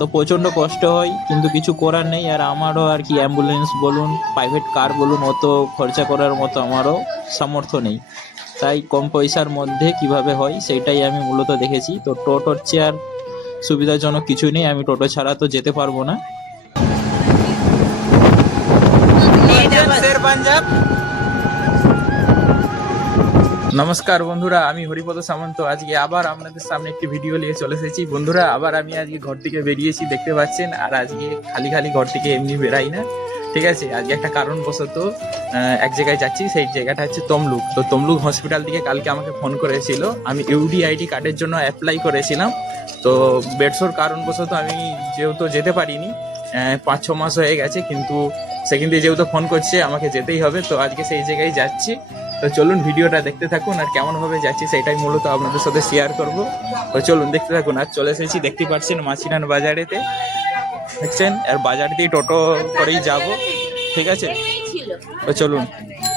তো প্রচণ্ড কষ্ট হয়, কিন্তু কিছু করার নেই। আর আমারও আর কি অ্যাম্বুলেন্স বলুন প্রাইভেট কার বলুন, অত খরচা করার মতো আমারও সামর্থ্য নেই। তাই কম পয়সার মধ্যে কীভাবে হয়, সেটাই আমি মূলত দেখেছি। তো টোটোর চেয়ার সুবিধাজনক কিছু নেই। আমি টোটো ছাড়া তো যেতে পারব না। পাঞ্জাব নমস্কার বন্ধুরা, আমি হরিপদ সামন্ত। আজকে আবার আপনাদের সামনে একটি ভিডিও নিয়ে চলে এসেছি। বন্ধুরা, আবার আমি আজকে ঘর থেকে বেরিয়েছি, দেখতে পাচ্ছেন? আর আজকে খালি খালি ঘর থেকে এমনি বেরাই না। ঠিক আছে? আজকে একটা কারণবশত এক জায়গায় যাচ্ছি, সেই জায়গাটা হচ্ছে তমলুক। তো তমলুক হসপিটাল থেকে কালকে আমাকে ফোন করেছিল। আমি ইউডিআইডি কার্ডের জন্য অ্যাপ্লাই করেছিলাম। তো বেডসোর কারণবশত আমি যেহেতু যেতে পারিনি পাঁচ ছ মাস হয়ে গেছে, কিন্তু সেখান দিয়ে যেহেতু ফোন করছে, আমাকে যেতেই হবে। তো আজকে সেই জায়গায় যাচ্ছি। তো চলুন ভিডিওটা দেখতে থাকুন আর কেমন ভাবে যাচ্ছি সেটাই মূলত আপনাদের সাথে শেয়ার করব। তো চলুন দেখতে থাকুন আর চলে এসেছি, দেখতে পাচ্ছেন মাছিরান বাজারেতে। দেখছেন? আর বাজার দিয়ে টোটো করেই যাব। ঠিক আছে? তো চলুন,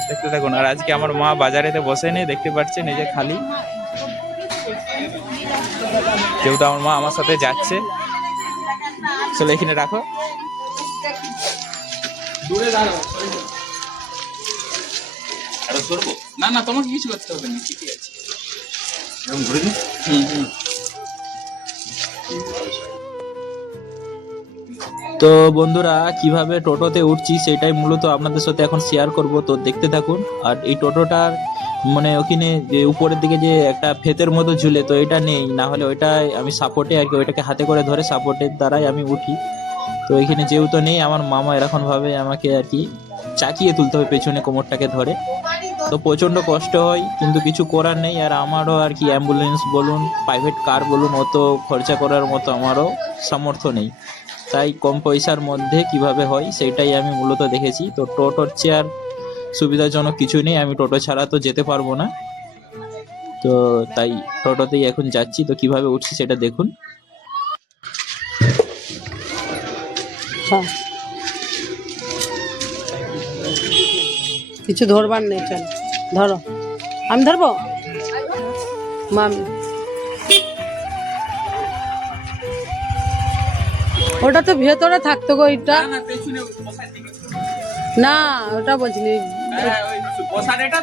দেখতে থাকুন। আর আজকে আমার মা বাজারেতে বসে নেই, দেখতে পাচ্ছেন এই যে খালি। যেহেতু আমার মা আমার সাথে যাচ্ছে। চলো এখানে রাখো। দূরে দাঁড়াও আরও সরবো না না তোমাকে কিছু করতে হবে না ঠিকই আছে। এরকম ঘুরে দিই হুম হুম। তো বন্ধুরা কীভাবে টোটোতে উঠছি সেটাই মূলত আপনাদের সাথে এখন শেয়ার করব তো দেখতে থাকুন। আর এই টোটোটার মানে ওখানে যে উপরের দিকে যে একটা ফেতের মতো ঝুলে তো এটা নেই। না হলে ওইটাই আমি সাপোর্টে আর কি ওইটাকে হাতে করে ধরে সাপোর্টের দ্বারাই আমি উঠি। তো এখানে যেহেতু নেই আমার মামা এরকমভাবে আমাকে আর কি চাকিয়ে তুলতে হবে পেছনে কোমরটাকে ধরে। তো প্রচণ্ড কষ্ট হয়, কিন্তু কিছু করার নেই। আর আমারও আর কি অ্যাম্বুলেন্স বলুন প্রাইভেট কার বলুন, অত খরচা করার মতো আমারও সামর্থ্য নেই। তাই কম পয়সার মধ্যে কীভাবে হয়, সেটাই আমি মূলত দেখেছি। তো টোটোর চেয়ার সুবিধাজনক কিছু নেই, আমি টোটো ছাড়া তো যেতে পারব না। তো তাই টোটোতেই এখন যাচ্ছি। তো কীভাবে উঠছি সেটা দেখুন। হ্যাঁ। কিছু ধরবার নেই, চল। ধরো। আমি ধরবো? মামি। ওটা তো ভেতরে থাকতো গো ওইটা না ওটা বলছি। হ্যাঁ এটা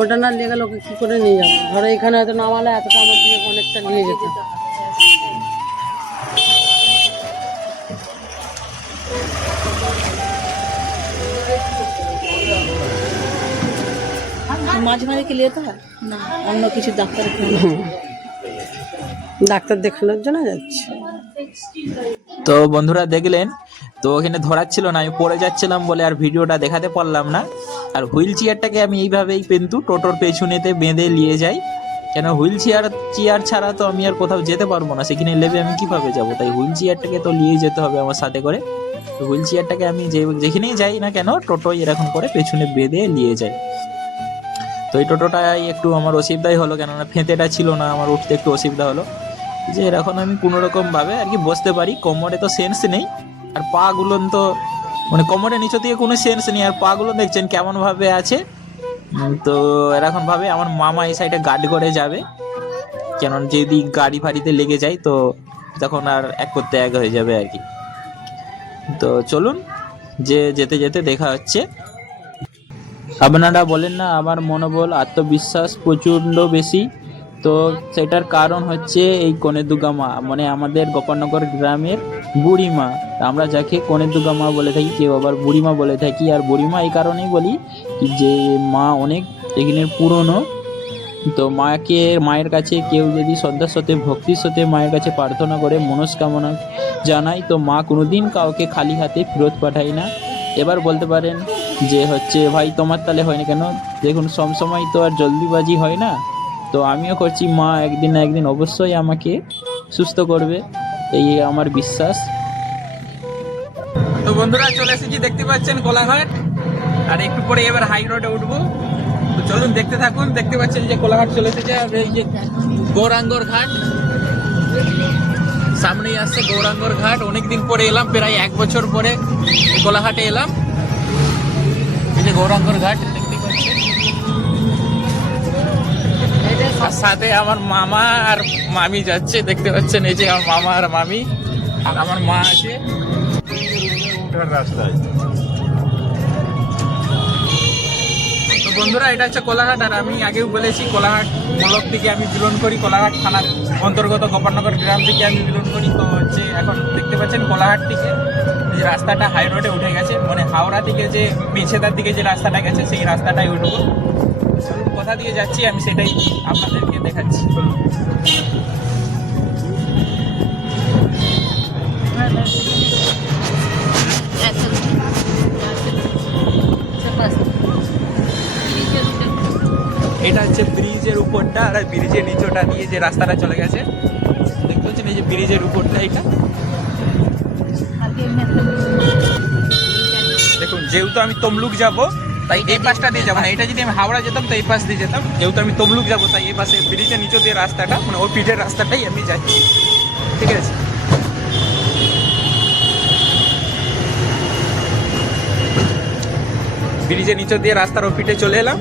ওটা না নিয়ে গেলে কি করে নিয়ে যাব? ধরো এখানে হয়তো নামালে এতটা আমার দিকে অনেকটা নিয়ে যেত। মাঝে মাঝে কি লেতে হয়? না। অন্য কিছু ডাক্তার ডাক্তার দেখানোর জন্য যাচ্ছি। তো বন্ধুরা দেখলেন তো ওখানে ধরাচ্ছিল না আমি পড়ে যাচ্ছিলাম বলে আর ভিডিওটা দেখাতে পারলাম না। আর হুইল চেয়ারটাকে আমি এইভাবেই কিন্তু টোটোর পেছনেতে বেঁধে নিয়ে যাই। কেন হুইল চেয়ার চেয়ার ছাড়া তো আমি আর কোথাও যেতে পারব না সেখানে লেবে আমি কীভাবে যাব? তাই হুইল চেয়ারটাকে তো নিয়ে যেতে হবে আমার সাথে করে। তো হুইল চেয়ারটাকে আমি যে যেখানেই যাই না কেন টোটো এরকম করে পেছনে বেঁধে নিয়ে যাই। তো এই টোটোটাই একটু আমার অসুবিধাই হলো, কেননা ফেঁতেটা ছিল না, আমার উঠতে একটু অসুবিধা হলো। যে এখন আমি কোনো রকম ভাবে আর কি বসতে পারি, কোমরে তো সেন্স নেই, আর পা গুলো তো মানে কোমরের নিচে থেকে কোনো সেন্স নেই, আর পা গুলো দেখছেন কেমন ভাবে আছে তো এরকম ভাবে আমার মামা এই সাইডে গার্ড করে যাবে কেন যদি গাড়ি ফাড়িতে লেগে যায়, তো তখন আর এক করতে এক হয়ে যাবে আর কি। তো চলুন, যে যেতে যেতে দেখা হচ্ছে। আপনারা বলেন না, আমার মনোবল, আত্মবিশ্বাস প্রচণ্ড বেশি। তো সেটার কারণ হচ্ছে এই দুর্গা মা মানে আমাদের গোপালনগর গ্রামের বুড়িমা। আমরা যাকে দুর্গা মা বলে থাকি, কেউ আবার বুড়িমা বলে থাকি। আর বুড়িমা এই কারণেই বলি যে, মা অনেক এখানের পুরনো। তো মাকে, মায়ের কাছে কেউ যদি শ্রদ্ধার সাথে, ভক্তির সাথে মায়ের কাছে প্রার্থনা করে, মনস্কামনা জানায়, তো মা কোনোদিন কাউকে খালি হাতে ফেরত পাঠায় না। এবার বলতে পারেন যে হচ্ছে, ভাই, তোমার তালে হয় না কেন? দেখুন, সব সময় তো আর জলদিবাজি হয় না। তো আমিও করছি, মা একদিন না একদিন অবশ্যই আমাকে সুস্থ করবে। এই আমার বিশ্বাস। তো বন্ধুরা, চলে এসেছি, দেখতে পাচ্ছেন কোলাঘাট। আর একটু পরে এবার হাই রোডে উঠবো। তো চলুন, দেখতে থাকুন। দেখতে পাচ্ছেন যে কোলাঘাট চলে এসেছে, আর এই যে গৌরাঙ্গর ঘাট। সামনেই আসছে গৌরাঙ্গর ঘাট। অনেকদিন পরে এলাম, প্রায় এক বছর পরে কোলাঘাটে এলাম। গৌরাঙ্গর ঘাট আর সাথে আমার মামা আর মামি যাচ্ছে, দেখতে পাচ্ছেন এই যে আমার মামা আর মামি। আর আমার মা আছে। তো বন্ধুরা, এটা হচ্ছে কোলাঘাট, আর আমি আগেও বলেছি, কোলাঘাট ব্লক থেকে আমি বিলন করি, কোলাঘাট থানার অন্তর্গত গোপালনগর গ্রাম থেকে আমি বিলন করি। তো হচ্ছে, এখন দেখতে পাচ্ছেন কোলাঘাট থেকে যে রাস্তাটা হাই রোডে উঠে গেছে মানে হাওড়া থেকে যে, মেছেদার দিকে যে রাস্তাটা গেছে, সেই রাস্তাটাই উঠবো। কোথা দিয়ে যাচ্ছি আমি সেটাই আপনাদেরকে দেখাচ্ছি। এটা হচ্ছে ব্রিজের উপরটা, আর ব্রিজের নিচটা দিয়ে যে রাস্তাটা চলে গেছে, দেখতে পাচ্ছেন এই যে ব্রিজের উপরটা এটা। দেখুন, যেহেতু আমি তমলুক যাব, তাই এই পাশটা দিয়ে যাব না। এটা যদি আমি হাওড়া যেতাম, তো এই পাশ দিয়ে যেতাম। যেহেতু আমি তমলুক যাব, তাই এই পাশে ব্রিজের নিচে দিয়ে রাস্তাটা মানে ওই পিঠের রাস্তাটাই আমি যাচ্ছি। ঠিক আছে? ব্রিজের নিচে দিয়ে রাস্তার ওই পিঠে চলে এলাম।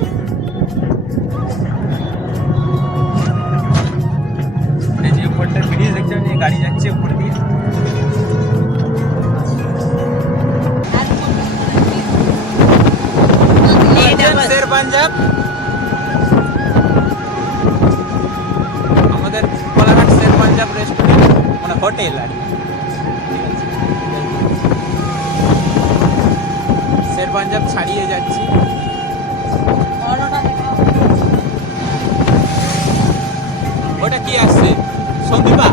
শের পাঞ্জাব ছাড়িয়ে যাচ্ছি। ওটা কি আসছে? সন্দীপা?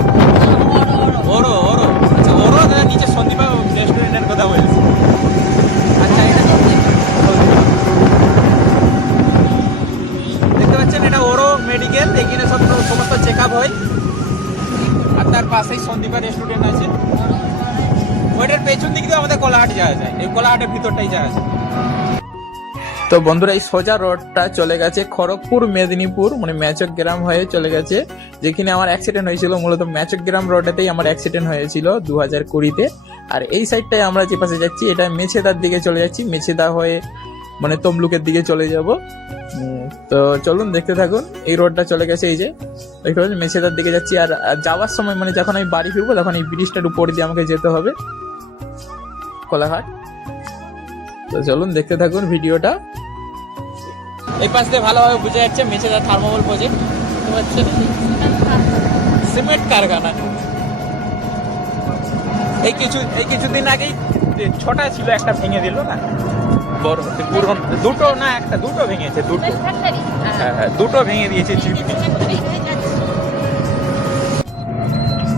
ওরো ওরো। আচ্ছা ওরো না, নিচে সন্দীপা রেস্টুরেন্টের কথা বলছি। আচ্ছা এটা দেখতে পাচ্ছেন, এটা ওরো মেডিকেল এখানে সব সমস্ত চেক আপ হয়। আর তার পাশেই সন্দীপা রেস্টুরেন্ট আছে। ওইটার পেছন দিক দিয়ে আমাদের কোলাহাট যাওয়া যায়। এই কোলাহাটের ভিতরটাই যাওয়া যায়। তো বন্ধুরা, এই সোজা রোডটা চলে গেছে খড়গপুর, মেদিনীপুর মানে ম্যাচক গ্রাম হয়ে চলে গেছে, যেখানে আমার অ্যাক্সিডেন্ট হয়েছিল। মূলত ম্যাচক গ্রাম রোডেতেই আমার অ্যাক্সিডেন্ট হয়েছিল দু হাজার কুড়িতে। আর এই সাইডটায় আমরা যে পাশে যাচ্ছি, এটা মেছেদার দিকে চলে যাচ্ছি। মেছেদা হয়ে মানে তমলুকের দিকে চলে যাব। তো চলুন দেখতে থাকুন, এই রোডটা চলে গেছে এই যে। দেখতে পাচ্ছেন, মেছেদার দিকে যাচ্ছি। আর আর যাওয়ার সময় মানে যখন আমি বাড়ি ফিরবো, তখন এই ব্রিজটার উপর দিয়ে আমাকে যেতে হবে। কোলাঘাট। তো চলুন দেখতে থাকুন ভিডিওটা। এই পাশ দিয়ে ভালোভাবে বুঝে যাচ্ছে মেছেদা থার্মোবল প্রজেক্ট বুঝতে পারছেন সিমেন্ট কারখানা। এই কিছু এই কিছুদিন আগেই ছোটা ছিল একটা ভেঙে দিল না? বড় দুটো না একটা দুটো ভেঙেছে দুটো। হ্যাঁ হ্যাঁ দুটো ভেঙে দিয়েছে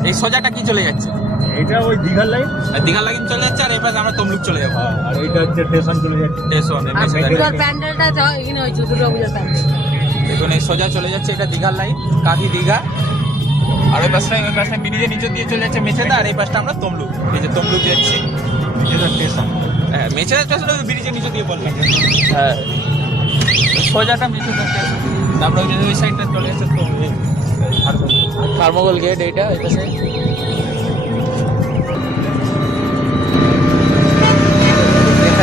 এই সোজাটা কি চলে যাচ্ছে? এটা ওই দীঘার লাইন আর দীঘার লাইন চলে যাচ্ছে আর এই পাশে আমরা তমলুক চলে যাব। আর এটা হচ্ছে স্টেশন চলে যাচ্ছে। স্টেশনে মেছেদা প্যান্ডেলটা যা- এখানে হয়েছে দুর্গা পূজার প্যান্ডেল। দেখুন এই সোজা চলে যাচ্ছে এটা দীঘার লাইন কাঁদি দীঘা। আর ওই পাশটা ওই পাশটা ব্রিজের নিচে দিয়ে চলে যাচ্ছে মেছেদা আর এই পাশটা আমরা তমলুক। এই যে তমলুক যাচ্ছি। এটা স্টেশন হ্যাঁ মেছেদা স্টেশন ওই ব্রিজের নিচে দিয়ে বললাম। হ্যাঁ। সোজাটা মেছেদা স্টেশন তারপরে ওই ওই সাইডটা চলে যাচ্ছে তো থার্মোকল গেট এইটা ওই পাশে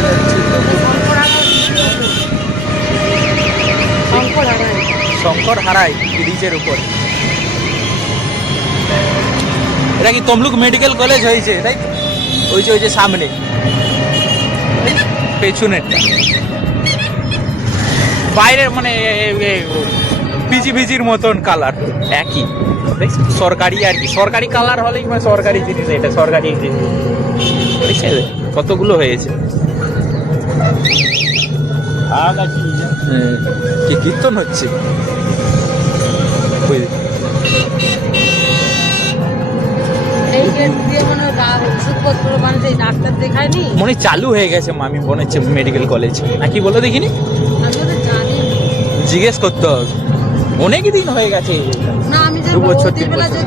দেখা যাচ্ছে শঙ্কর হারাই ব্রিজের উপর। এটা কি তমলুক মেডিকেল কলেজ হয়েছে? তাই? ওই যে ওই যে সামনে। পেছনেরটা। বাইরের মানে ভিজি ভিজির মতন কালার একই। সরকারি আর কি। সরকারি কালার হলেই মানে সরকারি জিনিস এটা সরকারি জিনিস? কতগুলো হয়েছে? হ্যাঁ, কি কীর্তন হচ্ছে? মনে চালু হয়ে গেছে মামি মনে হচ্ছে মেডিকেল কলেজ নাকি বলো দেখিনি? জিজ্ঞেস করতে হবে। অনেক দিন হয়ে গেছে। না আমি যে দু বছর, তিন বছর।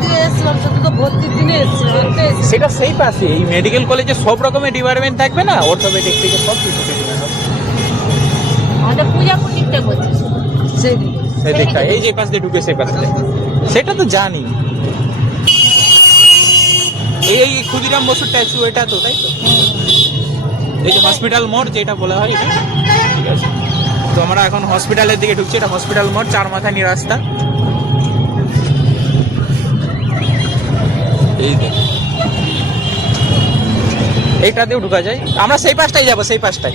সেটা সেই পাশে এই মেডিকেল কলেজে সব রকমের ডিপার্টমেন্ট থাকবে না? অর্থোপেডিক থেকে সব কিছু। এই যে পাশ দিয়ে ঢুকে সেই পাশ সেটা তো জানি। এই ক্ষুদিরাম বসুর স্ট্যাচু এটা তো তাই তো? এই যে হসপিটাল মোড় যেটা বলা হয় এটা। ঠিক আছে। তো আমরা এখন হসপিটালের দিকে ঢুকছি এটা হসপিটাল মোড় চার মাথা নিয়ে রাস্তা। এই এইটা ঢুকা যায়। আমরা সেই পাশটাই যাব সেই পাশটাই।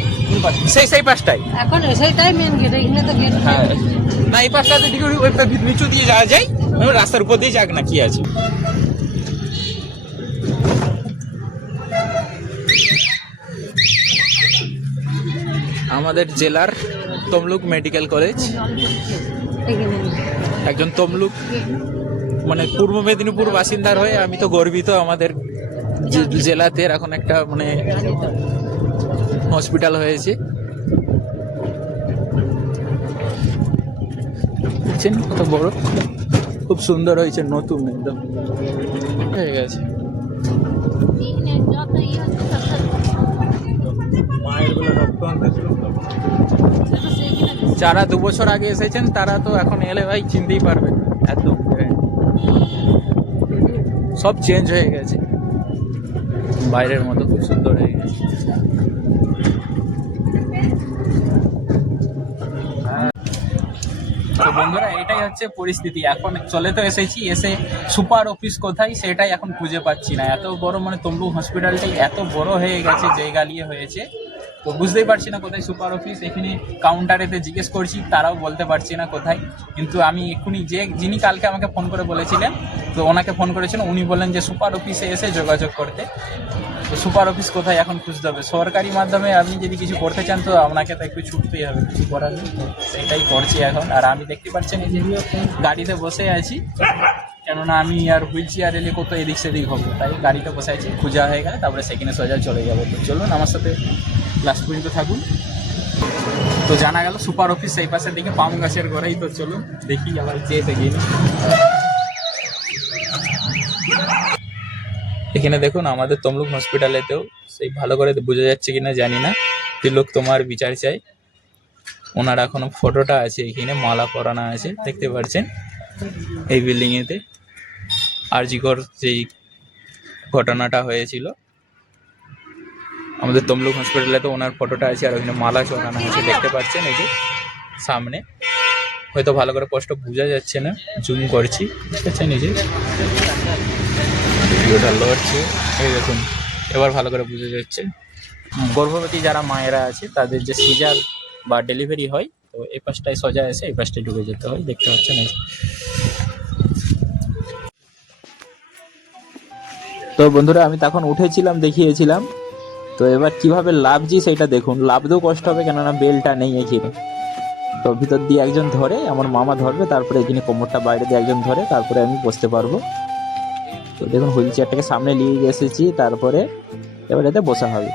সেই সেই পাশটাই। এখন সেইটাই মেন গেট এখানে তো গেট হ্যাঁ। না, এই পাশটাতে দিকে ওই নিচু দিয়ে যাওয়া যায়। রাস্তার উপর দিয়ে যাক না, কি আছে। আমাদের জেলার তমলুক মেডিকেল কলেজ। একজন তমলুক মানে পূর্ব মেদিনীপুর বাসিন্দার হয়ে আমি তো গর্বিত আমাদের জেলাতে এখন একটা মানে হসপিটাল হয়েছে। দেখছেন? কত বড়? খুব সুন্দর হয়েছে, নতুন একদম। হয়ে গেছে। যারা দু বছর আগে এসেছেন, তারা তো এখন এলে ভাই চিনতেই পারবেন, এত সব চেঞ্জ হয়ে গেছে। বাইরের মতো খুব সুন্দর হয়ে গেছে। বন্ধুরা, এটাই হচ্ছে পরিস্থিতি। এখন চলে তো এসেছি, এসে সুপার অফিস কোথায় সেটাই এখন খুঁজে পাচ্ছি না। এত বড় মানে তমলুক হসপিটালটাই এত বড় হয়ে গেছে, জায়গা নিয়ে হয়েছে। তো বুঝতেই পারছি না কোথায় সুপার অফিস, এখানে কাউন্টারেতে জিজ্ঞেস করছি, তারাও বলতে পারছি না কোথায়। কিন্তু আমি এক্ষুনি যে, যিনি কালকে আমাকে ফোন করে বলেছিলেন, তো ওনাকে ফোন করেছিলেন উনি বললেন যে সুপার অফিসে এসে যোগাযোগ করতে। তো সুপার অফিস কোথায় এখন খুঁজতে হবে? সরকারি মাধ্যমে আপনি যদি কিছু করতে চান, তো আপনাকে তো একটু ছুটতেই হবে, কিছু করার সেটাই করছি এখন। আর আমি দেখতে পাচ্ছেন এই যে গাড়িতে বসে আছি, কেননা আমি আর হুইল চেয়ার এলে কত এদিক সেদিক হব। তাই গাড়িতে বসে আছি, খুঁজা হয়ে গেলে তারপরে সেখানে সোজা চলে যাব। তো চলুন আমার সাথে লাস্ট পর্যন্ত থাকুন। তো জানা গেল, সুপার অফিস সেই পাশে দেখে পাম গাছের ঘরেই তো চলুন, দেখি আবার যেতে গিয়ে এখানে দেখুন, আমাদের তমলুক হসপিটালেতেও সেই ভালো করে বোঝা যাচ্ছে কিনা জানি না তিলক তোমার বিচার চাই ওনার এখনও ফটোটা আছে এখানে, মালা পরানো আছে, দেখতে পাচ্ছেন? এই বিল্ডিং এতে আরজিকর যেই ঘটনাটা হয়েছিল আমাদের তমলুক হসপিটালে তো ওনার ফটোটা আছে, আর ওখানে মালা চড়ানো আছে দেখতে পাচ্ছেন? এই যে সামনে। হয়তো ভালো করে কষ্ট বোঝা যাচ্ছে না জুম করছি। ঠিক আছে নিজে ভিডিওটা লড়ছে। এই দেখুন, এবার ভালো করে বোঝা যাচ্ছে। গর্ভবতী যারা মায়েরা আছে, তাদের যে সিজার বা ডেলিভারি হয়, তো এই পাশটায় সোজা এসে এই পাশটায় ঢুকে যেতে হয়, দেখতে পাচ্ছেন? এই। তো বন্ধুরা, আমি তখন উঠেছিলাম, দেখিয়েছিলাম। তো এবার কীভাবে লাভছি সেটা দেখুন। লাভতেও কষ্ট হবে, কেননা বেলটা নেই এখানে। তো ভিতর দিয়ে একজন ধরে, আমার মামা ধরবে, তারপরে এখানে কোমরটা বাইরে দিয়ে একজন ধরে, তারপরে আমি বসতে পারব। তো দেখুন, হুইল চেয়ারটাকে সামনে নিয়ে এসেছি, তারপরে এবার এতে বসা হবে।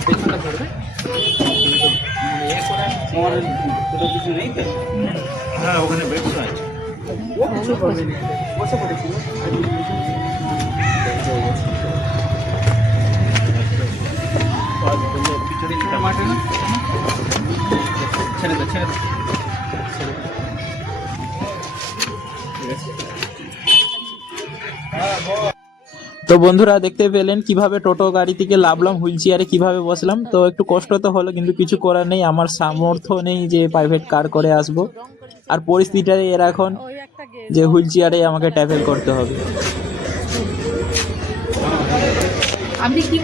পেছনটা ধরবে হ্যাঁ ওখানে বেড আছে ছেড়ে দে ছেড়ে দে। তো বন্ধুরা দেখতে পেলেন কীভাবে টোটো গাড়ি থেকে লাভলাম হুইল চেয়ারে কীভাবে বসলাম। তো একটু কষ্ট তো হলো কিন্তু কিছু করার নেই। আমার সামর্থ্য নেই যে প্রাইভেট কার করে আসব। আর পরিস্থিতিটা এর এখন যে হুইল চেয়ারে আমাকে ট্রাভেল করতে হবে। আপনি কি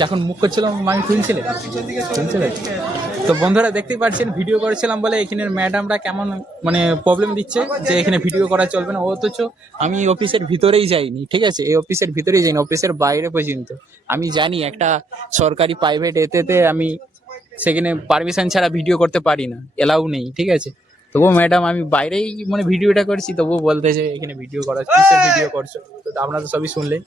যখন মুখ করছিলাম মামি শুনছিলে শুনছিলে তো বন্ধুরা দেখতে পাচ্ছেন ভিডিও করেছিলাম বলে এখানের ম্যাডামরা কেমন মানে প্রবলেম দিচ্ছে যে এখানে ভিডিও করা চলবে না। অথচ আমি অফিসের ভিতরেই যাইনি, ঠিক আছে? এই অফিসের ভিতরেই যাইনি অফিসের বাইরে পর্যন্ত। আমি জানি একটা সরকারি প্রাইভেট এতেতে আমি সেখানে পারমিশন ছাড়া ভিডিও করতে পারি না, এলাও নেই, ঠিক আছে? তবুও ম্যাডাম আমি বাইরেই মানে ভিডিওটা করছি, তবুও বলতেছে এখানে ভিডিও করা ভিডিও করছ। তো আপনারা তো সবই শুনলেন।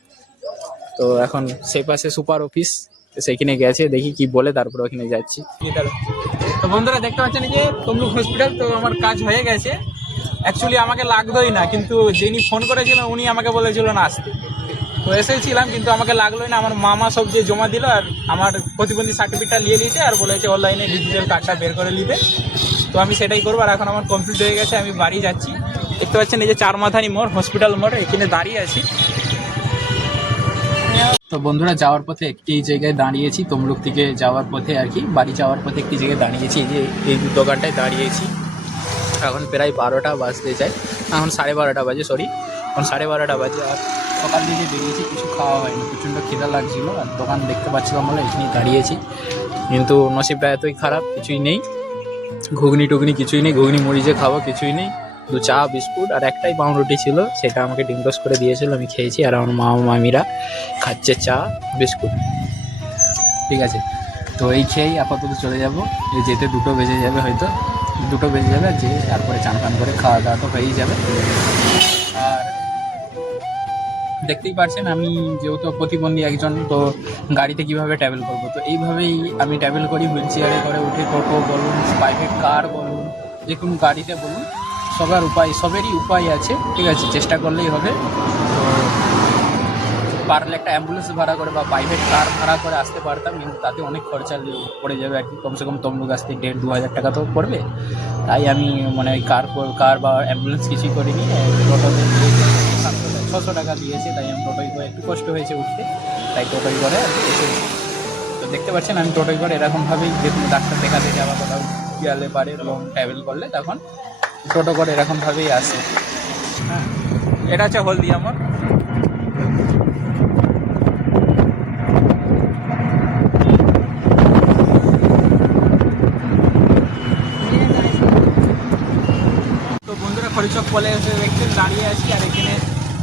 তো এখন সেই পাশে সুপার অফিস তো সেইখানে গেছে, দেখি কি বলে, তারপর ওখানে যাচ্ছি। তো বন্ধুরা, দেখতে পাচ্ছেন যে তমলুক হসপিটাল তো আমার কাজ হয়ে গেছে। অ্যাকচুয়ালি আমাকে লাগতোই না, কিন্তু যিনি ফোন করেছিলেন, উনি আমাকে বলেছিলেন আসতে। তো এসেছিলাম, কিন্তু আমাকে লাগলোই না। আমার মামা সব যে জমা দিল, আর আমার প্রতিবন্ধী সার্টিফিকেটটা নিয়ে নিয়েছে, আর বলেছে অনলাইনে ডিজিটাল কার্ডটা বের করে নিতে। তো আমি সেটাই করব, আর এখন আমার কমপ্লিট হয়ে গেছে, আমি বাড়ি যাচ্ছি। দেখতে পাচ্ছেন এই যে চার মাথানি মোড় হসপিটাল মোড়, এখানে দাঁড়িয়ে আছি। তো বন্ধুরা, যাওয়ার পথে একটি জায়গায় দাঁড়িয়েছি, তমলুক থেকে যাওয়ার পথে আর কি। বাড়ি যাওয়ার পথে একটি জায়গায় দাঁড়িয়েছি যে এই দোকানটায় দাঁড়িয়েছি। এখন প্রায় বারোটা বাজতে যায় এখন সাড়ে বারোটা বাজে সরি এখন সাড়ে বারোটা বাজে আর সকাল দিকে বেরিয়েছি, কিছু খাওয়া হয়নি, প্রচণ্ড খিদা লাগছিল আর দোকান দেখতে পাচ্ছিলাম বলে এখানেই দাঁড়িয়েছি। কিন্তু নসিবটা এতই খারাপ, কিছুই নেই। ঘুগনি টুগনি কিছুই নেই, ঘুগনি মুড়ি যে খাব, কিছুই নেই। দু চা, বিস্কুট আর একটাই পাউরুটি ছিল, সেটা আমাকে ডিম টোস্ট করে দিয়েছিল, আমি খেয়েছি আর আমার মা মামিরা খাচ্ছে চা, বিস্কুট। ঠিক আছে? তো এই খেয়েই আপাতত চলে যাব। যেতে দুটো বেজে যাবে হয়তো। দুটো বেজে যাবে যে তারপরে চান পান করে খাওয়া দাওয়া তো হয়েই যাবে। আর দেখতেই পারছেন, আমি যেহেতু প্রতিবন্ধী একজন, তো গাড়িতে কীভাবে ট্রাভেল করব? তো এইভাবেই আমি ট্রাভেল করি হুইল চেয়ারে করে উঠে টোটো বলুন প্রাইভেট কার বলুন, যে কোনো গাড়িতে বলুন। সবার উপায়, সবেরই উপায় আছে। ঠিক আছে, চেষ্টা করলেই হবে। পারলে একটা অ্যাম্বুলেন্স ভাড়া করে বা প্রাইভেট কার ভাড়া করে আসতে পারতাম, কিন্তু তাতে অনেক খরচা পড়ে যাবে। আর কি, কমসে কম তমলুক আসতে দেড় দু হাজার টাকা তো পড়বে। তাই আমি মানে ওই কার কার বা অ্যাম্বুলেন্স কিছুই করিনি। টোটোতে ছশো টাকা দিয়েছে, তাই আমি টোটোই করে একটু কষ্ট হয়েছে উঠতে। তাই টোটোই করে তো দেখতে পাচ্ছেন, আমি টোটোই করে এরকমভাবেই যে ডাক্তার দেখাতে যাওয়া কোথাও গেলে পারে লং ট্রাভেল করলে তখন। টোটো করে এরকমভাবেই আসে হ্যাঁ। এটা হচ্ছে হলদি আমার তো বন্ধুরা খরিচক কলে এসে দেখছেন দাঁড়িয়ে আছি আর এখানে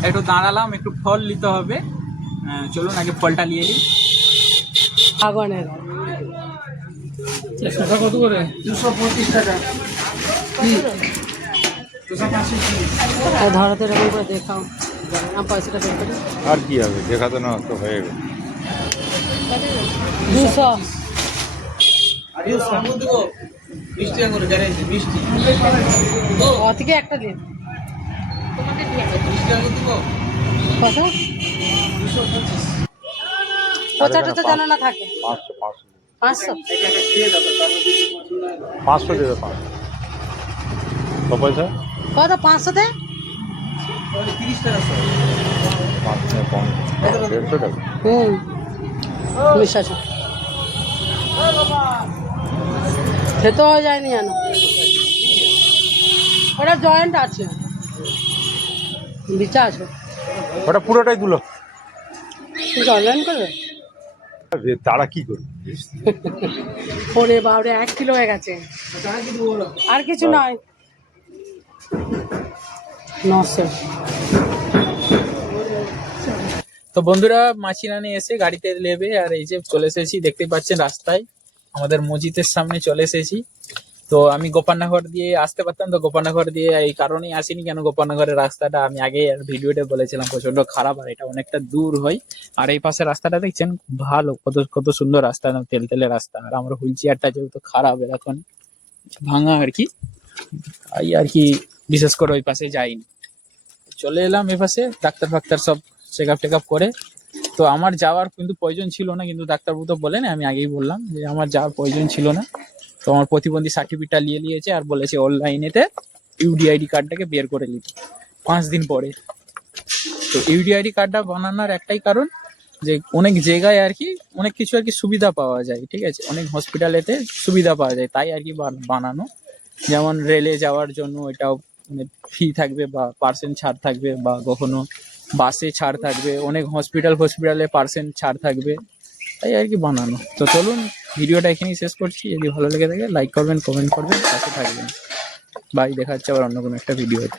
একটু দাঁড়ালাম একটু ফল নিতে হবে। আহ, চলুন আগে ফলটা নিয়ে নিই। আগুনের কত করে? দুশো পঁচিশ টাকা। ধরাতে এরকম করে দেখাও। আমি পয়সাটা বের করি। আর কি হবে? দেখাতে না তো হয়ে গেল। দুশো। ও থেকে একটা দিন। কত? তো জানা না থাকে। পাঁচশো পাঁচশো। পাঁচশো? পাঁচশো দেবে পাঁচশো। তো পয়সা? কত পাঁচশোতে? হুম। আছে। খেতে হয়ে যায়নি জানো ওটা জয়েন্ট আছে। বিচা আছে। ওটা পুরোটাই দুলো জয়েন্ট করবে? তারা কি করবে? ওরে বাবরে এক কিলো হয়ে গেছে। আর কিছু নয়। তো বন্ধুরা মাছিরানে এসে গাড়িতে নেবে আর এই যে চলে এসেছি, দেখতে পাচ্ছেন রাস্তায়। আমাদের মসজিদের সামনে চলে এসেছি। তো আমি গোপালনগর দিয়ে আসতে পারতাম, তো গোপালনগর দিয়ে এই কারণেই আসিনি কেন? গোপালনগরের রাস্তাটা আমি আগে ভিডিওতে বলেছিলাম প্রচণ্ড খারাপ আর এটা অনেকটা দূর হয়। আর এই পাশে রাস্তাটা দেখছেন, ভালো, কত কত সুন্দর রাস্তা তেল তেলে রাস্তা। আর আমার হুইল চেয়ারটা যেহেতু খারাপ এখন ভাঙা আর কি আর কি বিশেষ করে ওই পাশে যাইনি। চলে এলাম এ পাশে, ডাক্তার ফাক্তার সব চেক আপ টেক আপ করে। তো আমার যাওয়ার কিন্তু প্রয়োজন ছিল না, কিন্তু ডাক্তারবাবু তো বলেন, আমি আগেই বললাম যে আমার যাওয়ার প্রয়োজন ছিল না। তো আমার প্রতিবন্ধী সার্টিফিকেটটা নিয়ে নিয়েছে আর বলেছে অনলাইনেতে ইউডিআইডি কার্ডটাকে বের করে নিতে, পাঁচ দিন পরে। তো ইউডিআইডি কার্ডটা বানানোর একটাই কারণ যে অনেক জায়গায় আর কি, অনেক কিছু আর কি সুবিধা পাওয়া যায়, ঠিক আছে? অনেক হসপিটালেতে সুবিধা পাওয়া যায়, তাই আর কি বান- বানানো। যেমন রেলে যাওয়ার জন্য এটাও মানে ফি থাকবে বা পার্সেন্ট ছাড় থাকবে বা কখনো বাসে ছাড় থাকবে, অনেক হসপিটাল হসপিটালে পার্সেন্ট ছাড় থাকবে, তাই আর কি বানানো। তো চলুন ভিডিওটা এখানেই শেষ করছি। যদি ভালো লেগে থাকে লাইক করবেন কমেন্ট করবেন পাশে থাকবেন। বাই দেখা হচ্ছে আবার অন্য কোনো একটা ভিডিওতে